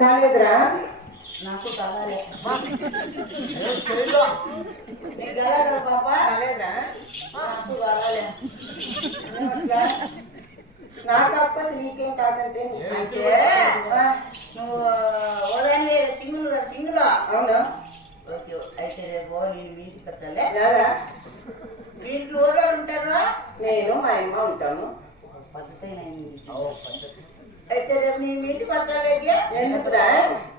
కాలేదురా నాకు కావాలి నీకు కదా పాప కాలేదురా నాకు కావాలి నా కాకపోతే నీకేం కాదంటే నువ్వు ఉదయాన్నే సింగిల్ అవునా ఓకే అయితే రేపు నేను ఇంటికి వస్తాలే వీళ్ళు ఊళ్ళో ఉంటారు నేను మా అమ్మ ఉంటాను పద్ధతి అయితే రేపు నేను ఇంటికి వస్తాలే ఎందుకురా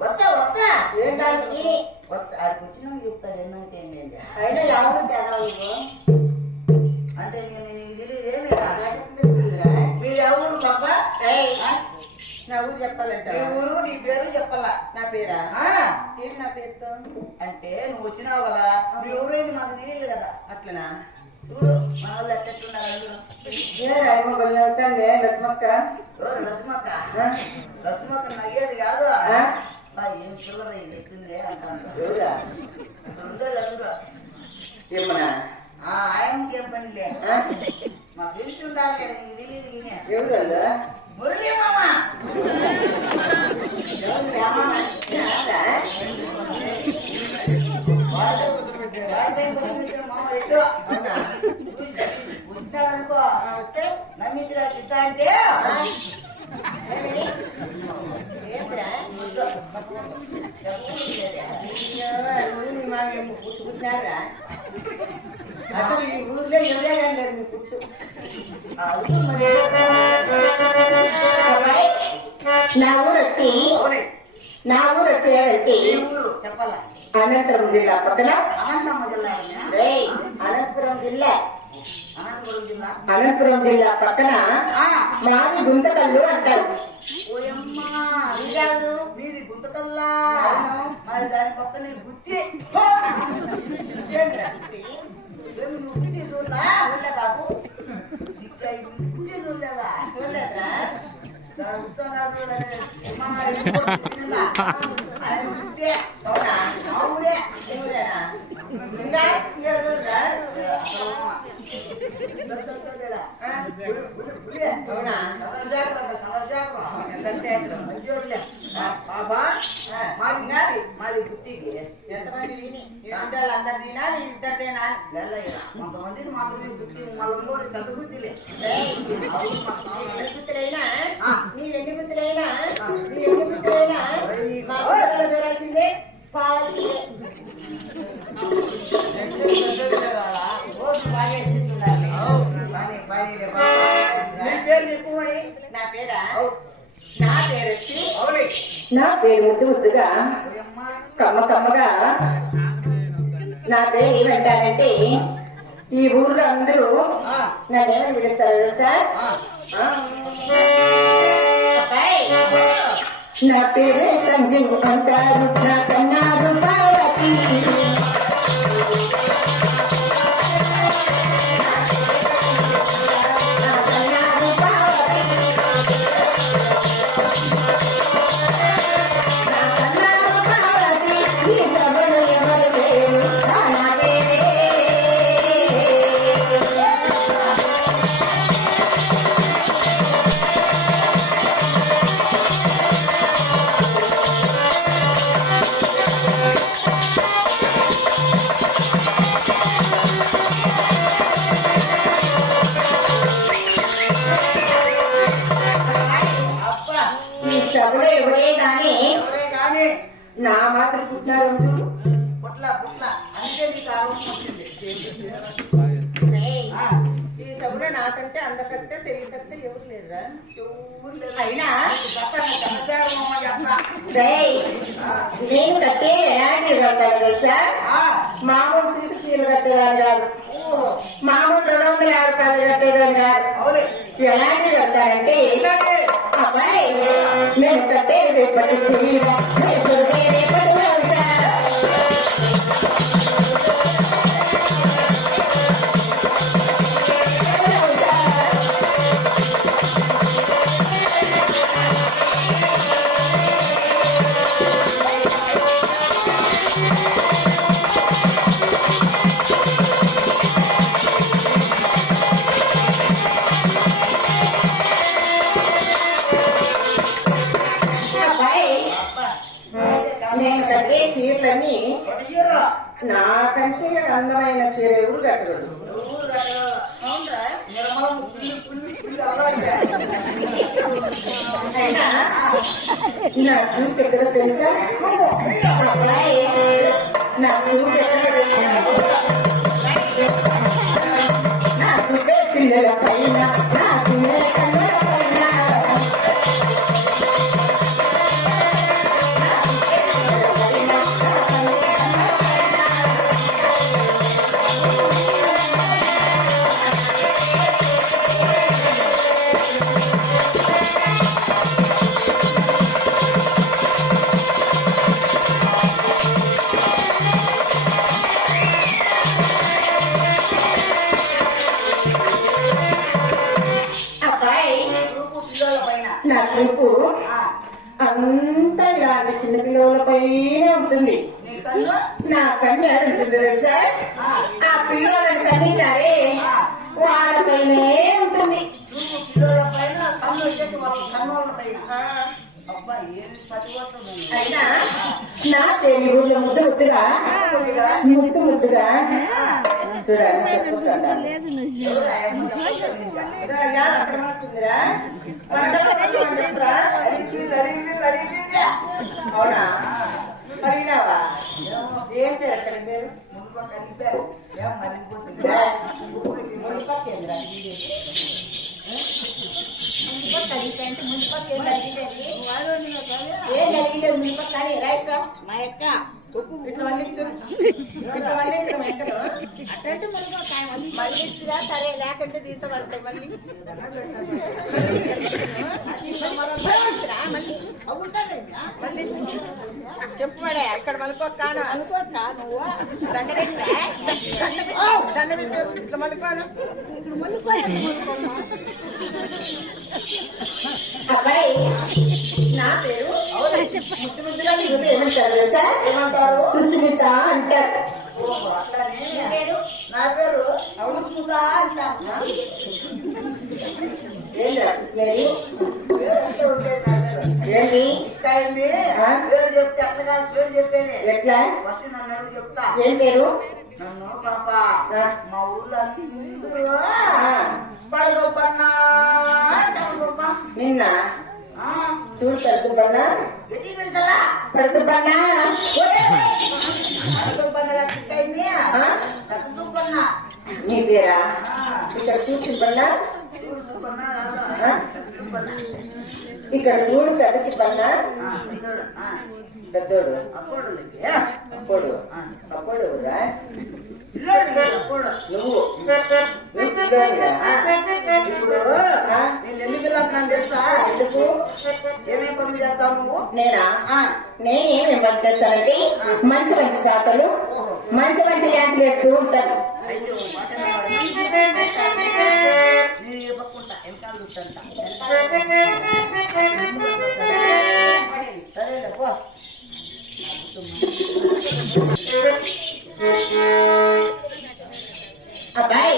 వస్తా వస్తా ఏం దానికి ఆడికి వచ్చినా చెప్తాడు ఎన్నంటే ఏంటి అయినా ఎవరు తేడా నువ్వు అంటే నేను నీకు తెలియదు ఏమి తెలిసిందిరా మీరు ఎవరు పాప నా ఊరు చెప్పాలంట నీ ఊరు నీ పేరు చెప్పాలా నా పేరా ఏంటి నా పేరుతో అంటే నువ్వు వచ్చినావు కదా నీ ఊరేది మాకు తెలియదు కదా అట్లనా చూడు మన వాళ్ళు ఎట్టున్నారు లక్ష్మక్క లక్ష్మక్క లక్ష్మక్క నయ్యేది కాదు ఏం చిల్లర ఇది ఎక్కింది అంటాను ఏమన్నా ఆయనకి ఏం పనిలే మా ఫ్రెండ్స్ ఉండాలి కదా నీకు తెలియదు ఎవరు మురళీ మామ వచ్చినాడనుకో వస్తే నమ్మిద్రా సిద్ధ అంటే అసలు ఈ ఊర్లో ఎవరే కానీ మీ పుట్టు నా ఊరు వచ్చి చెప్పాలా అనంతపురం జిల్లా పక్కన అనంతమ్మ జిల్లా అనంతపురం జిల్లా అనంతపురం జిల్లా. అనంతపురం జిల్లా పక్కన ఆ, మాది గుంతకల్లు అంటారు. ఓయమ్మా, ఇదారు మీది గుంతకల్లా. అవును. మరి దాని పక్కన గుత్తి. ఇదేంట్రా గుత్తి? ఏమి నువ్వు గుత్తి చూడలా? ఊళ్ళో బాబు దిక్కాయి గుత్తి చూడలేదా? చూడలేదురా? దాని ఉత్తరాలు చూడలే. మన ఎయిర్పోర్ట్ కింద. అది గుత్తే. అవునా? మా ఊరే. ఏ ఊరేనా? ఇంకా ఏ ఊరురా? ఆ? అవునా? మాది గుత్తికి ఎంతమంది తిని ఏమంటారు? అందరు తినా నీ ఇద్దరిదేనా? కొంతమందికి మాత్రమే గుత్తి, మళ్ళీ పెద్ద గుత్తిలే. ఎన్ని గుర్తులైనా నీవెన్ని గుర్తులైనా నీవెన్ని గుర్తులైనా మా పిల్లల దూరాల్సిందే కావాల్సిందే. రోజు బాగా ఎక్కిస్తున్నారు. నీ పేరు చెప్పుకోండి. నా పేరా? నా పేరు వచ్చి అవునే. నా పేరు ముద్దు ముద్దుగా ఓయమ్మా, కమ్మ కమ్మగా నా పేరు ఏమంటారంటే ఈ ఊర్లో అందరూ ఆ, నన్నేమని పిలుస్తారు తెలుసా? ఆ. అబ్బాయి, నా పేరే సంజీవ్ అంటారు, నా కన్నారు పార్వతి. నా కన్నారు పార్వతి. నా కన్నారు పార్వతి. ఈ సభలో ఎవరు లేరు, నా పేరే. అబ్బా, ఈ సభలో ఎవరే గాని ఎవరే గాని నా మాత్రం పుట్టినారు. పుట్ల పుట్ల అందుకే నీకు ఆరోగ్యం వచ్చింది. ఏయ్, ఆ, ఈ సభలో నాకంటే అందకత్తే తెలియకత్తే ఎవరు లేరురా? ఎవరు లేరు. అయినా చెప్పండి, చంద్రశేఖర మామ చెప్తా. రేయ్, నేను కట్టే ఎలాంటి కట్టాను తెలుసా? ఆ, మామూలు సీటు చీరలు కట్టేదాన్ని కాదు, ఓ, మామూలు 250 రూపాయలు కట్టేదాన్ని కాదు. అవునే. ఎలాంటి కట్టానంటే ఇలాగే. అబ్బాయి, నేను కట్టే రేపటి చీర, రేపటి రేపటి రోజా. అబ్బాయి, అబ్బా, నేను కట్టే చీరలన్నీ పట్టుచీర. నాకంటే అందమైన చీర ఎవరు కట్టగలరు? ఎవరు కట్టగలరు? అవునరా? నిర్మలం పుల్లి పుల్లి పుల్లి అవ్వాలి. అయినా నా చూపు ఎక్కడ తెలుసా? అబ్బాయి, నా చూపు ఎక్కడ తెలుసా? నా చూపే పిల్లల పైన, నా పిల్లల కన్నుల పైన. నా చూపే పిల్లల పైన, నా కన్నుల పైన. అబ్బాయి, చూపు పిల్లల పైన. నా చూపు ఆ, అంతా ఇలాంటి చిన్న పిల్లల పైనే ఉంటుంది. నీ కన్ను. నా కన్ను ఉంటుంది తెలుసా? ఆ పిల్లలను కన్నీటారే వాళ్ళపైనే ఉంటుంది. చూపు పిల్లల పైన, కన్ను వచ్చేసి వాళ్ళ కన్నుల పైన. అబ్బా, ఏం పతివస్తుంది. అయినా నా పేరు ఊళ్ళో ముద్దు ముద్దుగా ముద్దు ముద్దుగా చూడాలి చెప్పుకుంటా. ఎవరు ఆయమ్మ చెప్పలేదు. ఇదో ఇవాళ అక్కడ మాత్రముందిరా. తలిపి, తలిపి, తలిపి. అవునా? అడిగినావా? ఏం పేరు అక్కడ పేరు? మునుప కలిపారు. ఏం మరిగిపోతుంది. మునిపక్కేంద్రా? ఏం జరిగింది మునిపక్క అని రైట్ మా యొక్క ఇట్లా వల్లించు, ఇట్లా వల్లించడం ఎక్కడ మళ్ళీగా సరే, లేకుంటే దీంతో పడతాయి మళ్ళీ చెప్పుడే ఇక్కడ మలుకోను అనుకోకా నువ్వు దండ పెట్టు ఇట్లా మలుకోను అబ్బాయి నా పేరు ఏమంటారు? సుస్మిత అంటారు. నా పేరు అవుసుముగా అంటారు. ఏంటి పేరు చెప్తే అట్లా పేరు చెప్పేది ఎట్లా? ఫస్ట్ నన్ను అడుగు చెప్తా. ఏం పేరు? నన్ను పాప మా ఊర్లో అందరూ పడగొప్పన్నా నిన్న చూడు పడుతున్నా గట్టి పిలిచలా పడుతున్నా పడగొప్పన్నగా తిక్కైంది సూపన్న నీ పేరా? ఇక్కడ చూసుకున్నా ఇక్కడ చూడు కలిసి పన్నా పెద్దోడు అప్పుడు నువ్వు ఇప్పుడు నేను ఎందుకు వెళ్ళాను తెలుసా? ఎందుకు ఏమేమి పనులు చేస్తావు నువ్వు? నేనేమేమి పని చేస్తానంటే మంచి మంచి పాటలు మంచి మంచి డ్యాన్సులు వేస్తూ ఉంటాను. అయితే నేను పక్కుంటా వెనకాల చూస్తుంటా. సరేలే పో. అబ్బాయి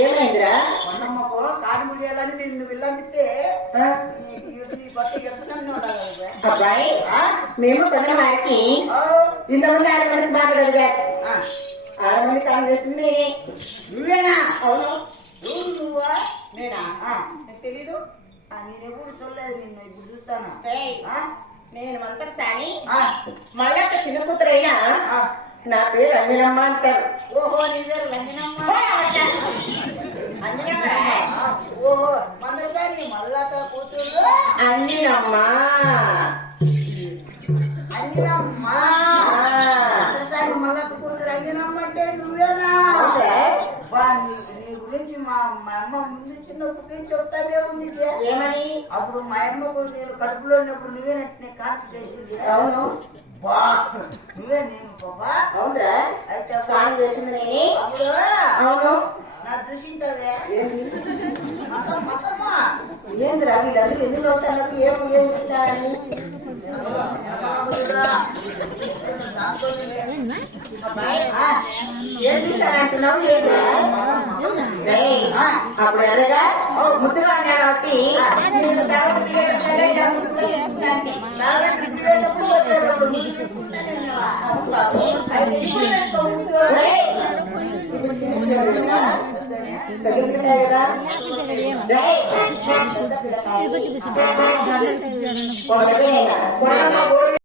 ఏమైందిరా? మొన్నమ్మకు కాలు చేయాలని నిన్ను వెళ్ళంపితే అబ్బాయి మేము కొన్నవారికి ఇంతమంది 6 మందికి బాగా అడిగారు. 6 మంది కాలు చేసింది నువ్వేనా? అవును. నువ్వా? నేనా? తెలీదు. నేనెప్పుడు చూడలేదు నిన్ను, ఇప్పుడు చూస్తాను. నేను మంత్రసాని మళ్ళీ చిన్న కూతురైనా నా పేరు అంజనమ్మ అంటారు. ఓహో, నీ పేరు లంజనమ్మ. అంజనమ్మ. ఓహో, మంత్రసాని మళ్ళా కూతురు అందినమ్మా అంజనమ్మా మళ్ళీ కూతురు అంజనమ్మ అంటే నువ్వేనా నీ గురించి మా అమ్మ ముందు చిన్నప్పటి నుంచి చెప్తానే ఉంది ఏమని? అప్పుడు మా అమ్మకు నేను కడుపులో ఉన్నప్పుడు నువ్వే కాన్పు చేసింది. అవును. నువ్వే నేను బాబా. అవునరా? అయితే కాన్ చేసింది అప్పుడు అవును నా చూసింటావే మొత్తమ్మా ఏందిరా వీళ్ళందరూ ఎందుకు అవుతారు? ఏం చేస్తారని ఏం చేశారంటున్నావు? అప్పుడు ఎలాగా ముద్దుగా అన్నా కాబట్టి నేను